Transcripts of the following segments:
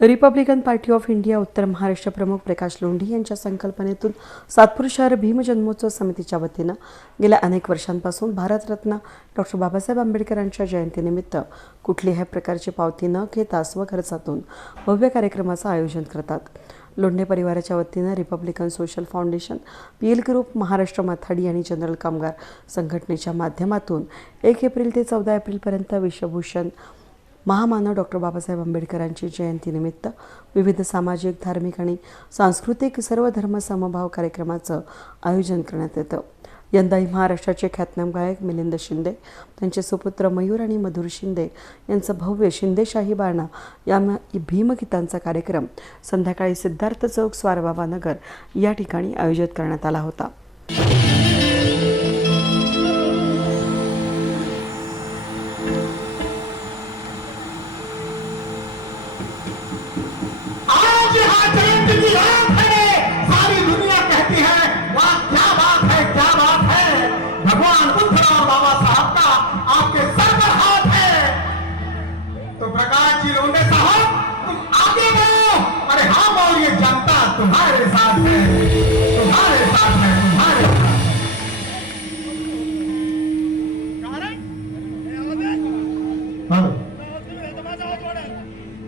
Republican party of India उत्तर महाराष्ट्र प्रमुख प्रकाश लोंढे यांच्या संकल्पनेतून सातपूर शहर भीम जन्मोत्सव समितीच्या वतीनं गेल्या अनेक वर्षांपासून भारतरत्न डॉक्टर बाबासाहेब आंबेडकरांच्या जयंतीनिमित्त कुठल्याही प्रकारची पावती न घेता स्वखर्चातून भव्य कार्यक्रमाचं आयोजन करतात. लोंढे परिवाराच्या वतीनं republican social foundation P L group Maharashtra Mathadi आणि जनरल कामगार संघटनेच्या माध्यमातून एक एप्रिल ते चौदा एप्रिलपर्यंत विश्वभूषण महामानव डॉक्टर बाबासाहेब आंबेडकरांची जयंतीनिमित्त विविध सामाजिक धार्मिक आणि सांस्कृतिक सर्व धर्म समभाव कार्यक्रमाचं आयोजन करण्यात येतं. यंदाही महाराष्ट्राचे ख्यातनाम गायक मिलिंद शिंदे त्यांचे सुपुत्र मयूर आणि मधुर शिंदे यांचं भव्य शिंदेशाही बाणा या भीमगीतांचा कार्यक्रम संध्याकाळी सिद्धार्थ चौक स्वारबाबा नगर या ठिकाणी आयोजित करण्यात आला होता. तुम्हारे साथ है तुम्हारे साथ है तुम्हारे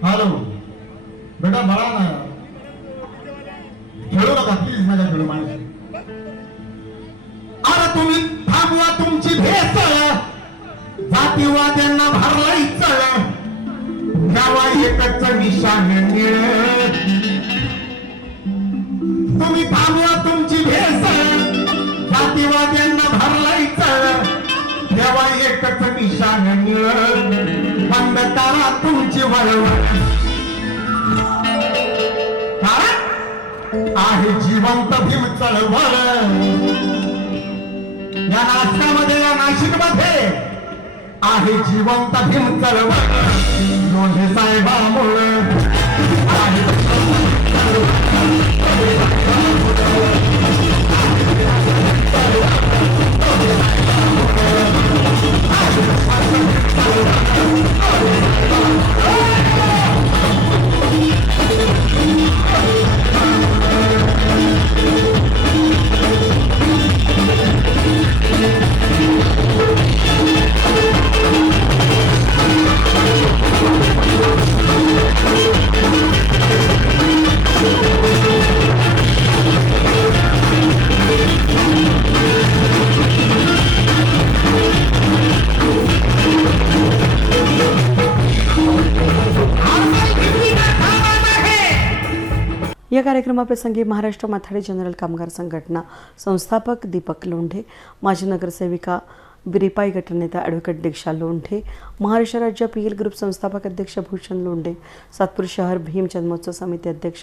हॅलो। बेटा मला ना खेळू नका प्लीज माझ्या खेळू माणूस अरे तुम्ही थांबवा तुमची भेसळ जातीवाद्यांना भरलाय चळ द्यावा एकच निशाण आहे जिवंत भीम चळवळ. या नाशकामध्ये या नाशिकमध्ये आहे जिवंत भीम चळवळ. कार्यक्रमाप्रसंगी महाराष्ट्र माथाडी जनरल कामगार संघटना संस्थापक दीपक लोंढे माजी नगरसेविका बिरिपाई गटनेता ॲडव्होकेट दीक्षा लोंढे महाराष्ट्र राज्य पी एल ग्रुप संस्थापक अध्यक्ष भूषण लोंढे सातपूर शहर भीम जन्मोत्सव समिती अध्यक्ष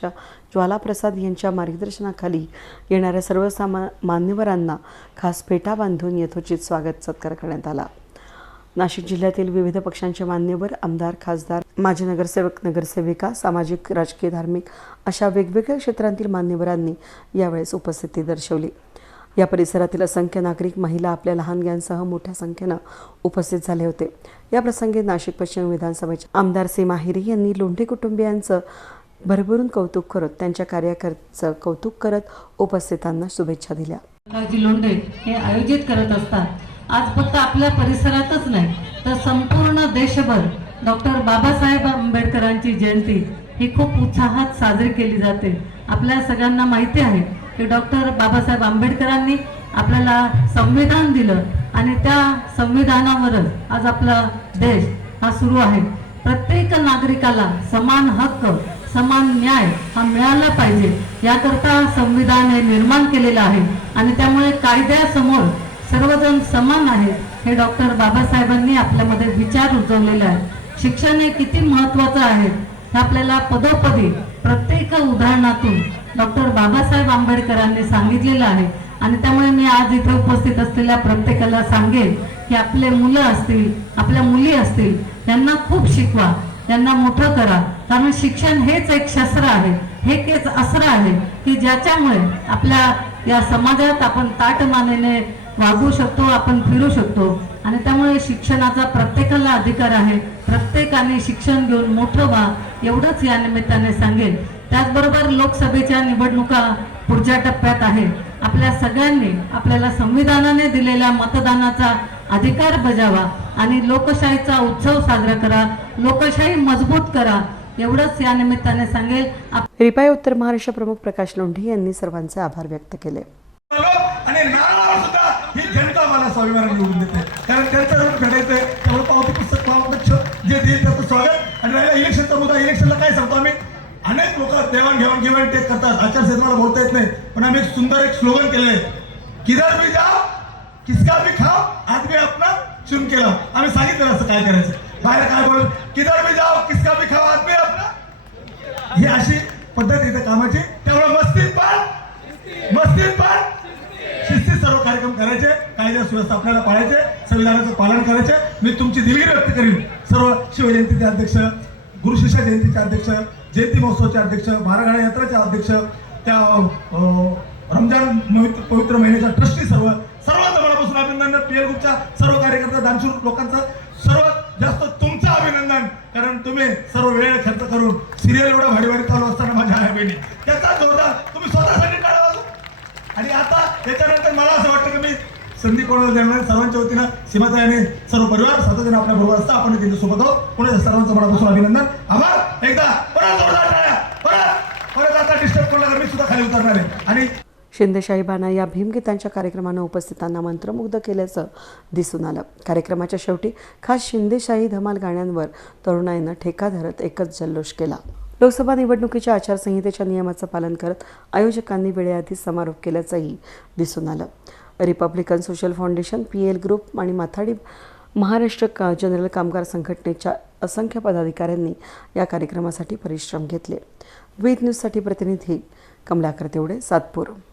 ज्वालाप्रसाद यांच्या मार्गदर्शनाखाली येणाऱ्या सर्व सामा मान्यवरांना खास फेटा बांधून यथोचित स्वागत सत्कार करण्यात आला. नाशिक जिल्ह्यातील विविध पक्षांचे मान्यवर आमदार खासदार माजी नगरसेवक नगरसेविका सामाजिक राजकीय धार्मिक अशा वेगवेगळ्या क्षेत्रांतील मान्यवरांनी यावेळेस उपस्थिती दर्शवली. या परिसरातील असंख्य नागरिक महिला आपल्या लहानग्यांसह मोठ्या संख्येनं उपस्थित झाले होते. या प्रसंगी नाशिक पश्चिम विधानसभेचे आमदार सीमा हिरे यांनी लोंढे कुटुंबियांचं भरभरून कौतुक करत त्यांच्या कार्याचं कौतुक करत उपस्थितांना शुभेच्छा दिल्या. लोंढे हे आयोजित करत असतात. आज फक्त आपल्या परिसरातच नाही तर संपूर्ण देशभर डॉक्टर बाबासाहेब आंबेडकरांची जयंती ही खूप उत्साहात साजरी केली जाते. आपल्या सगळ्यांना माहिती आहे की डॉक्टर बाबासाहेब आंबेडकरांनी आपल्याला संविधान दिलं आणि त्या संविधानावरच आज आपला देश हा सुरू आहे. प्रत्येक नागरिकाला समान हक्क समान न्याय हा मिळाला पाहिजे. याकरता संविधान हे निर्माण केलेलं आहे आणि त्यामुळे कायद्यासमोर सर्वजण समान आहेत. हे डॉक्टर बाबासाहेबांनी आपल्यामध्ये विचार रुजवलेला आहे. शिक्षण हे किती महत्वाचं आहे हे आपल्याला पदोपदी प्रत्येक उदाहरणातून डॉक्टर बाबासाहेब आंबेडकरांनी सांगितलेलं आहे. आणि त्यामुळे मी आज इथे उपस्थित असलेल्या प्रत्येकाला सांगेन की आपले मुलं असतील आपल्या मुली असतील त्यांना खूप शिकवा त्यांना मोठं करा. कारण शिक्षण हेच एक शस्त्र आहे हे केच अस्त्र आहे की ज्याच्यामुळे आपल्या या समाजात आपण ताटमानेने वागू शकतो आपण फिरू शकतो. आणि त्यामुळे शिक्षणाचा प्रत्येकाला अधिकार आहे. प्रत्येकाने शिक्षण घेऊन मोठं व्हा एवढंच या निमित्ताने सांगेल त्याचबरोबर लोकसभेच्या निवडणुका पुढच्या टप्प्यात आहे आपल्या सगळ्यांनी आपल्याला संविधानाने दिलेल्या मतदानाचा अधिकार बजावा आणि लोकशाहीचा उत्सव साजरा करा लोकशाही मजबूत करा एवढंच या निमित्ताने सांगेल. आप- रिपाई उत्तर महाराष्ट्र प्रमुख प्रकाश लोंढे यांनी सर्वांचे आभार व्यक्त केले. जनता मला स्वाभिमान निवडून देते कारण त्यांच्याकडून भेटायचंय त्यामुळे पावती पुस्तक पावपक्ष जे देईल त्याचं स्वागत. आणि राहिला इलेक्शनचा मुद्दा इलेक्शनला काय सांगतो आम्ही? अनेक लोक देवाण घेवाण घेवाण ते करतात. आचारसंहिताला बोलता येत नाही. पण आम्ही एक सुंदर एक स्लोगन केलेलं आहे. किधर भी जा किसका भी खाओ आदमी अपना चुन केला. आम्ही सांगितलं असं काय करायचं? बाहेर काय बोल? किधर भी जाओ किसका भी खाओ आदमी अपना ही अशी पद्धत इथे कामाची. त्यामुळे मस्तीत पण मस्तीत पण शिस्तीत सर्व कार्यक्रम करायचे. कायदा सुव्यवस्था आपल्याला पाळायचे संविधानाचं पालन करायचे. मी तुमची दिलगिरी व्यक्त करीन. सर्व शिवजयंतीचे अध्यक्ष गुरुशिष्य जयंतीचे अध्यक्ष जयंती महोत्सवाचे अध्यक्ष बारागाडा यात्राचे अध्यक्ष त्या अं, रमजान पवित्र महिन्याच्या ट्रस्टी सर्व सर्वांचं मनापासून अभिनंदन. पीएल ग्रुपच्या सर्व कार्यकर्ता दानशूर लोकांचं सर्वात जास्त तुमचं अभिनंदन. कारण तुम्ही सर्व वेळ खर्च करून सिरियल एवढा भारी भारी चालू असताना माझ्या आई बहिणी त्याचा जोरदार तुम्ही स्वतःसाठी काढावा आणि आता त्याच्यानंतर मला असं वाटतं की मी संधी कोणाला देणार सर्वांच्या वतीनं सीमाता आणि सर्व परिवार सातत्याने आपल्या बरोबर असता. आपण त्यांच्यासोबत आहोत. पुणे सर्वांचं मनापासून अभिनंदन. आभार. एकदा परत परत परत आता डिस्टर्ब कोणाला मी सुद्धा खाली उतरणार आहे. आणि शिंदेशाहीबाना या भीमगीतांच्या कार्यक्रमानं उपस्थितांना मंत्रमुग्ध केल्याचं दिसून आलं. कार्यक्रमाच्या शेवटी खास शिंदेशाही धमाल गाण्यांवर तरुणाईनं ठेका धरत एकच जल्लोष केला. लोकसभा निवडणुकीच्या आचारसंहितेच्या नियमाचं पालन करत आयोजकांनी वेळेआधी समारोप केल्याचंही दिसून आलं. Republican social foundation P L group आणि माथाडी महाराष्ट्र का जनरल कामगार संघटनेच्या असंख्य पदाधिकाऱ्यांनी या कार्यक्रमासाठी परिश्रम घेतले. वेद न्यूजसाठी प्रतिनिधी कमलाकर तेवढे सातपूर.